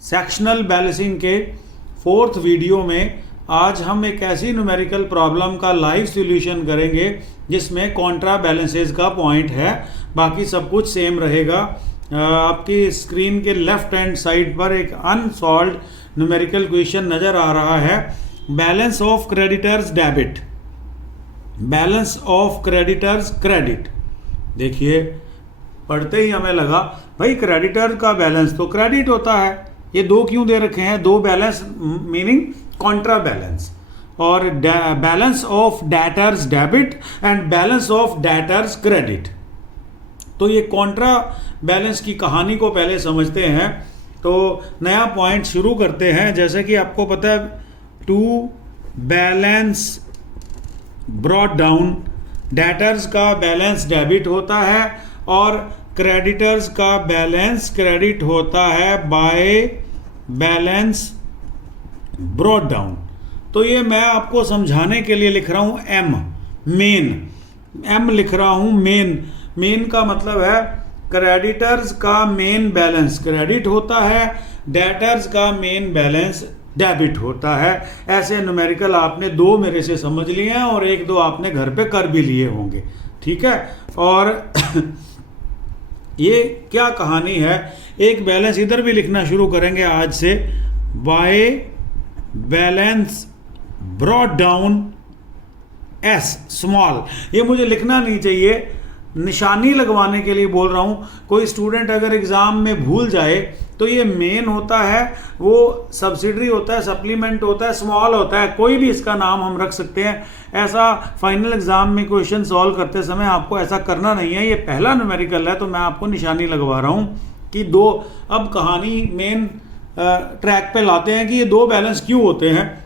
Sectional balancing के 4th video में आज हम एक ऐसी न्यूमेरिकल प्रॉब्लम का लाइव सॉल्यूशन करेंगे जिसमें कॉन्ट्रा बैलेंसेस का पॉइंट है, बाकी सब कुछ सेम रहेगा। आपकी स्क्रीन के लेफ्ट हैंड साइड पर एक अनसॉल्व्ड न्यूमेरिकल क्वेश्चन नज़र आ रहा है। Balance of creditors debit, balance of creditors credit. देखिए पढ़ते ही हमें लगा भाई क्रेडिटर का बैलेंस तो क्रेडिट होता है, ये दो क्यों दे रखे हैं? दो बैलेंस मीनिंग कॉन्ट्रा बैलेंस, और balance of debtors debit and balance of debtors credit. तो ये कॉन्ट्रा बैलेंस की कहानी को पहले समझते हैं, तो नया पॉइंट शुरू करते हैं। जैसे कि आपको पता है to balance brought down, debtors का बैलेंस डेबिट होता है और क्रेडिटर्स का बैलेंस क्रेडिट होता है बाय बैलेंस ब्रॉट डाउन। तो ये मैं आपको समझाने के लिए लिख रहा हूं एम, मेन एम लिख रहा हूं मेन। मेन का मतलब है क्रेडिटर्स का मेन बैलेंस क्रेडिट होता है, डेटर्स का मेन बैलेंस डेबिट होता है। ऐसे न्यूमेरिकल आपने दो मेरे से समझ लिए हैं और एक दो आपने घर पे कर भी लिए होंगे, ठीक है। और ये क्या कहानी है, एक बैलेंस इधर भी लिखना शुरू करेंगे आज से, by balance brought down S small. ये मुझे लिखना नहीं चाहिए, निशानी लगवाने के लिए बोल रहा हूँ। कोई स्टूडेंट अगर एग्ज़ाम में भूल जाए तो ये मेन होता है, वो सब्सिडरी होता है, सप्लीमेंट होता है, स्मॉल होता है, कोई भी इसका नाम हम रख सकते हैं। ऐसा फाइनल एग्जाम में क्वेश्चन सॉल्व करते समय आपको ऐसा करना नहीं है। ये पहला न्यूमेरिकल है तो मैं आपको निशानी लगवा रहा हूँ कि दो। अब कहानी मेन ट्रैक पे लाते हैं कि ये दो बैलेंस क्यों होते हैं।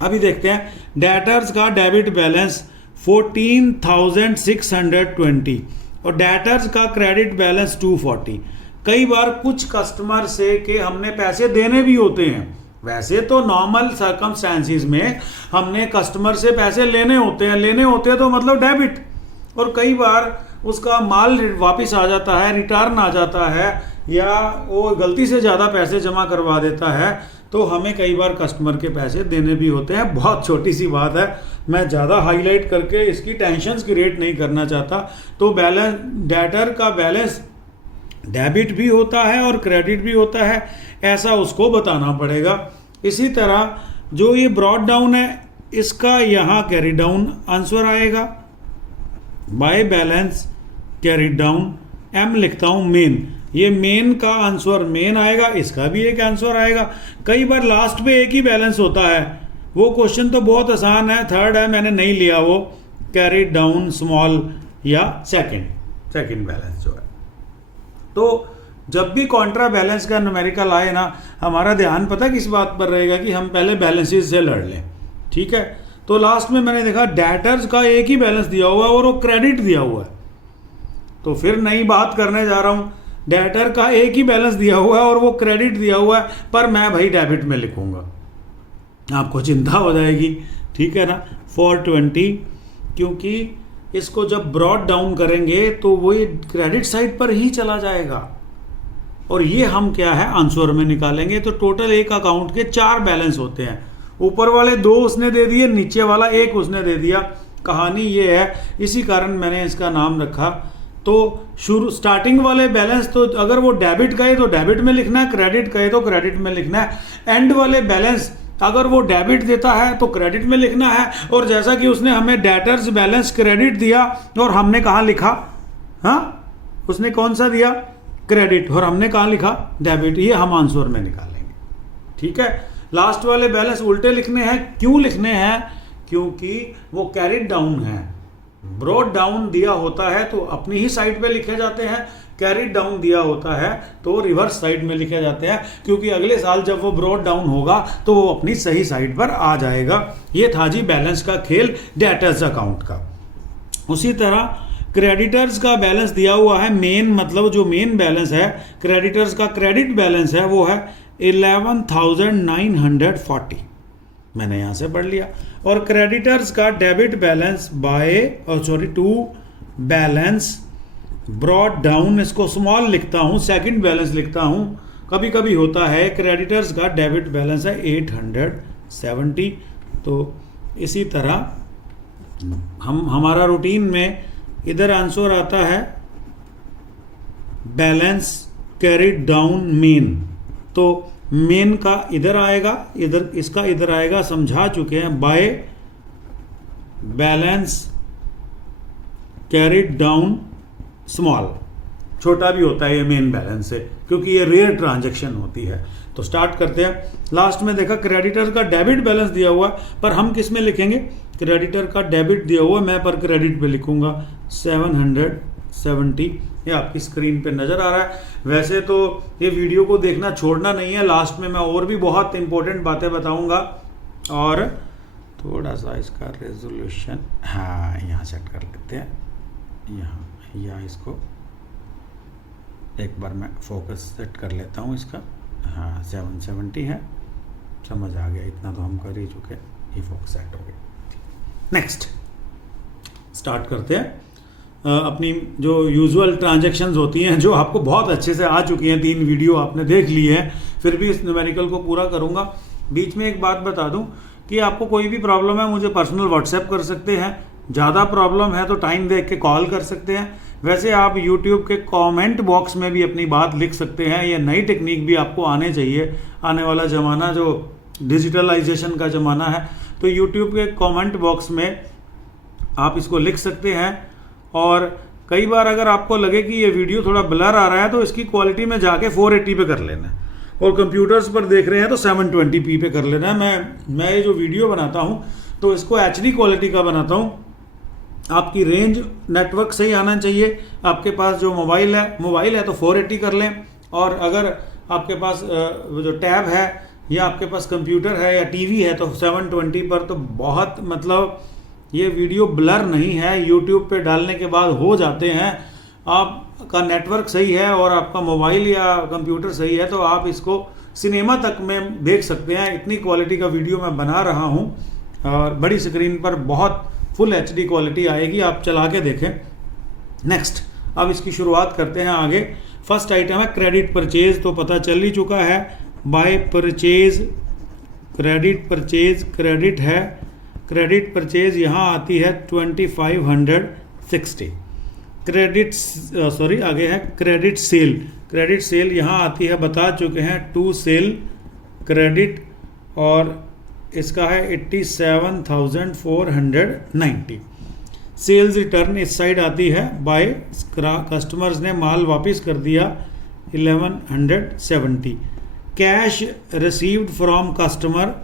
अभी देखते हैं डेटर्स का डेबिट बैलेंस 14,620 और डेटर्स का क्रेडिट बैलेंस 240। कई बार कुछ कस्टमर से के हमने पैसे देने भी होते हैं। वैसे तो नॉर्मल सर्कमस्टेंसेस में हमने कस्टमर से पैसे लेने होते हैं तो मतलब डेबिट, और कई बार उसका माल वापस आ जाता है, रिटर्न आ जाता है, या वो गलती से ज़्यादा पैसे जमा करवा देता है तो हमें कई बार कस्टमर के पैसे देने भी होते हैं। बहुत छोटी सी बात है, मैं ज़्यादा हाईलाइट करके इसकी टेंशन्स क्रिएट नहीं करना चाहता। तो बैलेंस डेटर का बैलेंस डेबिट भी होता है और क्रेडिट भी होता है, ऐसा उसको बताना पड़ेगा। इसी तरह जो ये ब्रॉट डाउन है इसका यहाँ कैरी डाउन आंसर आएगा by balance carry down. M लिखता हूँ मेन, ये मेन का आंसर मेन आएगा, इसका भी एक आंसर आएगा। कई बार लास्ट पे एक ही बैलेंस होता है, वो क्वेश्चन तो बहुत आसान है, थर्ड है मैंने नहीं लिया, वो कैरी डाउन स्मॉल या सेकंड बैलेंस जो है। तो जब भी कॉन्ट्रा बैलेंस का न्यूमेरिकल आए ना, हमारा ध्यान पता किस बात पर रहेगा कि हम पहले बैलेंसेस से लड़ लें, ठीक है। तो लास्ट में मैंने देखा डेटर्स का एक ही बैलेंस दिया हुआ है और वो क्रेडिट दिया हुआ है, तो फिर नई बात करने जा रहा हूँ। डेटर का एक ही बैलेंस दिया हुआ है और वो क्रेडिट दिया हुआ है, पर मैं भाई डेबिट में लिखूंगा, आपको चिंता हो जाएगी, ठीक है ना। 420, क्योंकि इसको जब ब्रॉट डाउन करेंगे तो वो ये क्रेडिट साइड पर ही चला जाएगा, और ये हम क्या है आंसर में निकालेंगे। तो टोटल एक अकाउंट के 4 बैलेंस होते हैं, ऊपर वाले 2 उसने दे दिए, नीचे वाला 1 उसने दे दिया। कहानी ये है, इसी कारण मैंने इसका नाम रखा। तो शुरू स्टार्टिंग वाले बैलेंस तो अगर वो डेबिट का है तो डेबिट में लिखना है, क्रेडिट का है तो क्रेडिट में लिखना है। एंड वाले बैलेंस अगर वो डेबिट देता है तो क्रेडिट में लिखना है, और जैसा कि उसने हमें डेटर्स बैलेंस क्रेडिट दिया और हमने कहाँ लिखा, हाँ उसने कौन सा दिया क्रेडिट, और हमने कहाँ लिखा डेबिट, ये हम आंसर में निकालेंगे, ठीक है। लास्ट वाले बैलेंस उल्टे लिखने हैं, क्यों लिखने हैं? क्योंकि वो कैरिड डाउन है। ब्रॉट डाउन दिया होता है तो अपनी ही साइड पे लिखे जाते हैं, कैरिड डाउन दिया होता है तो रिवर्स साइड में लिखे जाते हैं, क्योंकि अगले साल जब वो ब्रॉट डाउन होगा तो वो अपनी सही साइड पर आ जाएगा। ये था जी बैलेंस का खेल डेटर्स अकाउंट का। उसी तरह क्रेडिटर्स का बैलेंस दिया हुआ है मेन, मतलब जो मेन बैलेंस है, क्रेडिटर्स का क्रेडिट बैलेंस है वो है 11,940, मैंने यहाँ से पढ़ लिया। और क्रेडिटर्स का debit balance to balance brought down, इसको स्मॉल लिखता हूँ, सेकंड बैलेंस लिखता हूँ, कभी कभी होता है क्रेडिटर्स का डेबिट बैलेंस है 870, तो इसी तरह हमारा रूटीन में इधर आंसर आता है बैलेंस कैरिड डाउन मेन, तो मेन का इधर आएगा, इधर इसका इधर आएगा, समझा चुके हैं, by balance carried down small, छोटा भी होता है ये मेन बैलेंस से, क्योंकि ये रेयर ट्रांजैक्शन होती है। तो स्टार्ट करते हैं। लास्ट में देखा क्रेडिटर का डेबिट बैलेंस दिया हुआ, पर हम किस में लिखेंगे, क्रेडिटर का डेबिट दिया हुआ, मैं पर क्रेडिट पे लिखूंगा 770, ये आपकी स्क्रीन पे नज़र आ रहा है। वैसे तो ये वीडियो को देखना छोड़ना नहीं है, लास्ट में मैं और भी बहुत इंपॉर्टेंट बातें बताऊंगा, और थोड़ा सा इसका रेजोल्यूशन हाँ यहाँ सेट कर लेते हैं, यहाँ या इसको एक बार मैं फोकस सेट कर लेता हूँ इसका, हाँ 770 है, समझ आ गया, इतना तो हम कर ही चुके, ये फोकस सेट हो गया। नेक्स्ट स्टार्ट करते हैं। अपनी जो यूजुअल ट्रांजैक्शंस होती हैं, जो आपको बहुत अच्छे से आ चुकी हैं, 3 वीडियो आपने देख लिए हैं, फिर भी इस न्यूमेरिकल को पूरा करूंगा। बीच में एक बात बता दूं कि आपको कोई भी प्रॉब्लम है मुझे पर्सनल व्हाट्सएप कर सकते हैं, ज़्यादा प्रॉब्लम है तो टाइम देख के कॉल कर सकते हैं। वैसे आप यूट्यूब के कमेंट बॉक्स में भी अपनी बात लिख सकते हैं, ये नई टेक्निक भी आपको आने चाहिए, आने वाला ज़माना जो डिजिटलाइजेशन का ज़माना है, तो यूट्यूब के कमेंट बॉक्स में आप इसको लिख सकते हैं। और कई बार अगर आपको लगे कि ये वीडियो थोड़ा ब्लर आ रहा है तो इसकी क्वालिटी में जाके 480 पे कर लेना है, और कंप्यूटर्स पर देख रहे हैं तो 720p पे कर लेना है। मैं ये जो वीडियो बनाता हूँ तो इसको HD क्वालिटी का बनाता हूँ। आपकी रेंज नेटवर्क सही आना चाहिए, आपके पास जो मोबाइल है तो 480 कर लें, और अगर आपके पास जो टैब है या आपके पास कंप्यूटर है या टीवी है तो 720 पर, तो बहुत मतलब ये वीडियो ब्लर नहीं है, यूट्यूब पे डालने के बाद हो जाते हैं। आपका नेटवर्क सही है और आपका मोबाइल या कंप्यूटर सही है तो आप इसको सिनेमा तक में देख सकते हैं, इतनी क्वालिटी का वीडियो मैं बना रहा हूँ, और बड़ी स्क्रीन पर बहुत फुल HD क्वालिटी आएगी, आप चला के देखें। नेक्स्ट अब इसकी शुरुआत करते हैं आगे। फर्स्ट आइटम है क्रेडिट परचेज, तो पता चल ही चुका है, by purchase credit purchase credit है, क्रेडिट परचेज यहाँ आती है 2560। आगे है क्रेडिट सेल, क्रेडिट सेल यहाँ आती है, बता चुके हैं, टू सेल क्रेडिट, और इसका है 87,490। सेल्स रिटर्न इस साइड आती है, बाय कस्टमर्स ने माल वापस कर दिया 1170। Cash received from customer,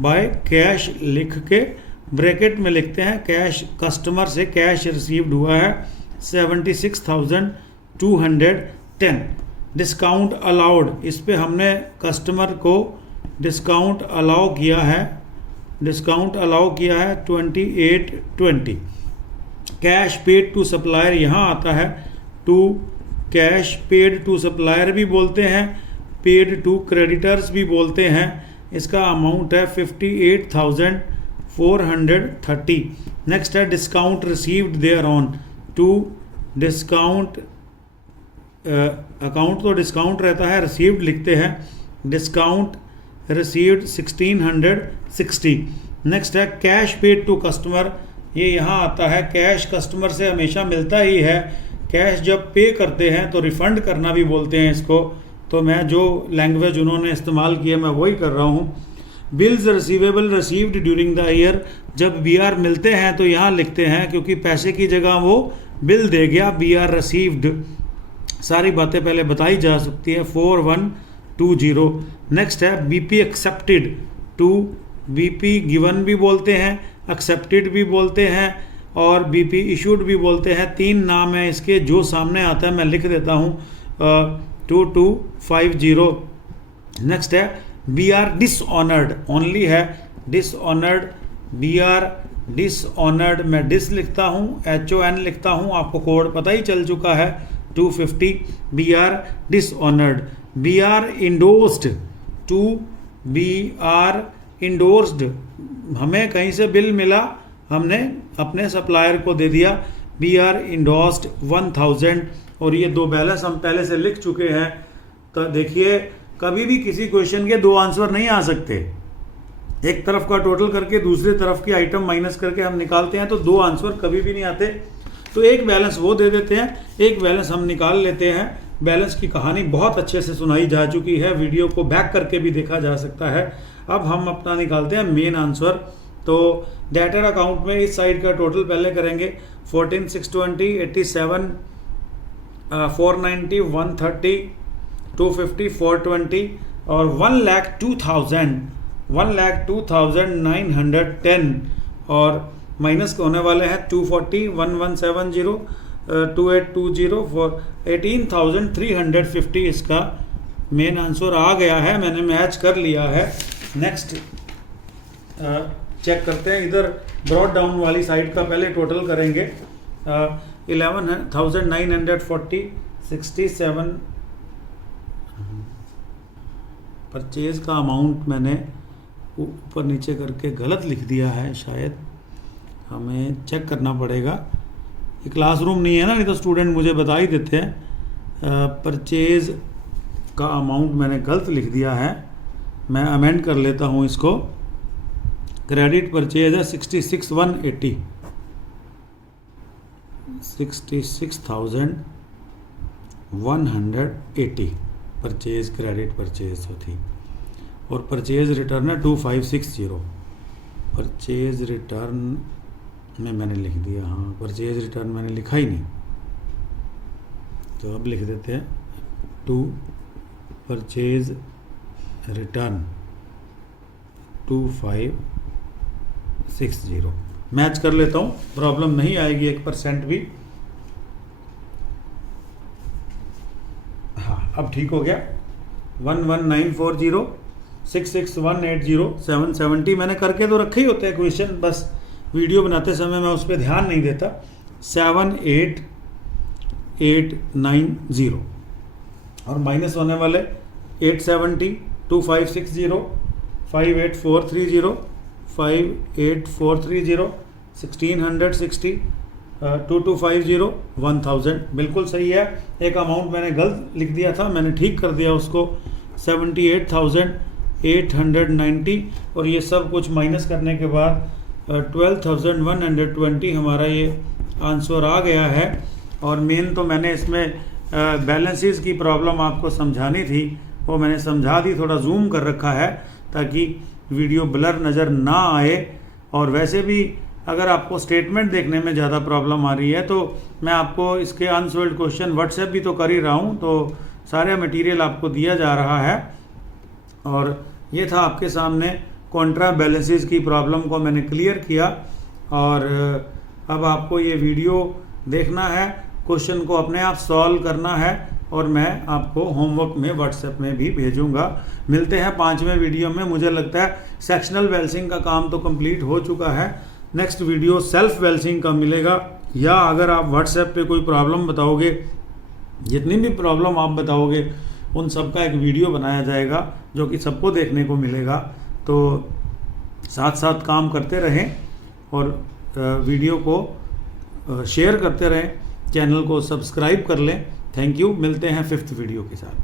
by cash लिख के ब्रैकेट में लिखते हैं, कैश कस्टमर से कैश रिसीव्ड हुआ है 76,210। डिस्काउंट अलाउड, इस पे हमने कस्टमर को डिस्काउंट अलाउ किया है, 2820। कैश पेड टू सप्लायर यहाँ आता है, to cash paid to supplier भी बोलते हैं, पेड टू क्रेडिटर्स भी बोलते हैं। इसका अमाउंट है 58,430। नेक्स्ट है discount received thereon, to discount account तो डिस्काउंट रहता है, रिसीव्ड लिखते हैं, डिस्काउंट रिसीव्ड 1660। नेक्स्ट है कैश पेड टू कस्टमर, ये यहाँ आता है, कैश कस्टमर से हमेशा मिलता ही है, कैश जब पे करते हैं तो रिफ़ंड करना भी बोलते हैं इसको, तो मैं जो लैंग्वेज उन्होंने इस्तेमाल किया मैं वही कर रहा हूँ। Bills receivable received during the year, जब BR मिलते हैं तो यहाँ लिखते हैं, क्योंकि पैसे की जगह वो बिल दे गया, BR रिसीव्ड। सारी बातें पहले बताई जा सकती है, 4120। नेक्स्ट है BP accepted, to BP given भी बोलते हैं, एक्सेप्टेड भी बोलते हैं, और BP इशूड भी बोलते हैं। 3 नाम है इसके, जो सामने आता है मैं लिख देता हूँ, 2250। नेक्स्ट है BR डिसऑनर्ड, ओनली है डिसऑनर्ड, BR डिसऑनर्ड, मैं डिस लिखता हूँ, HON लिखता हूँ, आपको कोड पता ही चल चुका है, 250। BR dishonoured. BR endorsed, to BR endorsed, हमें कहीं से बिल मिला, हमने अपने सप्लायर को दे दिया, BR इंडोर्स्ड 1000। और ये 2 बैलेंस हम पहले से लिख चुके हैं, तो देखिए कभी भी किसी क्वेश्चन के 2 आंसर नहीं आ सकते। एक तरफ का टोटल करके दूसरे तरफ की आइटम माइनस करके हम निकालते हैं तो 2 आंसर कभी भी नहीं आते। तो एक बैलेंस वो दे देते हैं, एक बैलेंस हम निकाल लेते हैं। बैलेंस की कहानी बहुत अच्छे से सुनाई जा चुकी है, वीडियो को बैक करके भी देखा जा सकता है। अब हम अपना निकालते हैं मेन आंसर। तो डेटर अकाउंट में इस साइड का टोटल पहले करेंगे 14, 620, 87, 490, 130, 250, 420 और 1,02,910 और माइनस के होने वाले हैं 240, 1170, 2820 फॉर 18,350 इसका मेन आंसर आ गया है। मैंने मैच कर लिया है। नेक्स्ट चेक करते हैं, इधर ब्रॉड डाउन वाली साइड का पहले टोटल करेंगे। 11,940, 67 परचेज का अमाउंट मैंने ऊपर नीचे करके गलत लिख दिया है, शायद हमें चेक करना पड़ेगा। ये क्लासरूम नहीं है ना, नहीं तो स्टूडेंट मुझे बता ही देते हैं। परचेज का अमाउंट मैंने गलत लिख दिया है, मैं अमेंड कर लेता हूँ इसको। क्रेडिट परचेज है 66,180, 66,180 परचेज क्रेडिट परचेज थी। और परचेज रिटर्न है 2560। परचेज रिटर्न में मैंने लिख दिया, हाँ परचेज रिटर्न मैंने लिखा ही नहीं, तो अब लिख देते हैं टू परचेज रिटर्न 2560। मैच कर लेता हूँ, प्रॉब्लम नहीं आएगी 1% भी। हाँ अब ठीक हो गया। 11,940, 66,180, 770 मैंने करके तो रखे ही होते हैं क्वेश्चन, बस वीडियो बनाते समय मैं उस पर ध्यान नहीं देता। 7,8,890 और माइनस होने वाले 870, 2,560, 5,8,430, 5,8,430, 1,660, 2,250, 1,000 बिल्कुल सही है। एक अमाउंट मैंने गलत लिख दिया था, मैंने ठीक कर दिया उसको। 78,890 और ये सब कुछ माइनस करने के बाद 12,120 हमारा ये आंसर आ गया है। और मेन तो मैंने इसमें बैलेंसेस की प्रॉब्लम आपको समझानी थी, वो मैंने समझा दी। थोड़ा जूम कर रखा है ताकि वीडियो ब्लर नज़र ना आए। और वैसे भी अगर आपको स्टेटमेंट देखने में ज़्यादा प्रॉब्लम आ रही है तो मैं आपको इसके अनसॉल्व्ड क्वेश्चन व्हाट्सएप भी तो कर ही रहा हूँ, तो सारा मटेरियल आपको दिया जा रहा है। और ये था आपके सामने कॉन्ट्रा बैलेंसेस की प्रॉब्लम को मैंने क्लियर किया। और अब आपको ये वीडियो देखना है, क्वेश्चन को अपने आप सॉल्व करना है और मैं आपको होमवर्क में व्हाट्सएप में भी भेजूंगा। मिलते हैं 5वें वीडियो में। मुझे लगता है सेक्शनल वेल्सिंग का काम तो कंप्लीट हो चुका है। नेक्स्ट वीडियो सेल्फ वेल्सिंग का मिलेगा, या अगर आप व्हाट्सएप पे कोई प्रॉब्लम बताओगे, जितनी भी प्रॉब्लम आप बताओगे उन सब का एक वीडियो बनाया जाएगा जो कि सबको देखने को मिलेगा। तो साथ साथ काम करते रहें और वीडियो को शेयर करते रहें, चैनल को सब्सक्राइब कर लें। Thank you. मिलते हैं 5th वीडियो के साथ।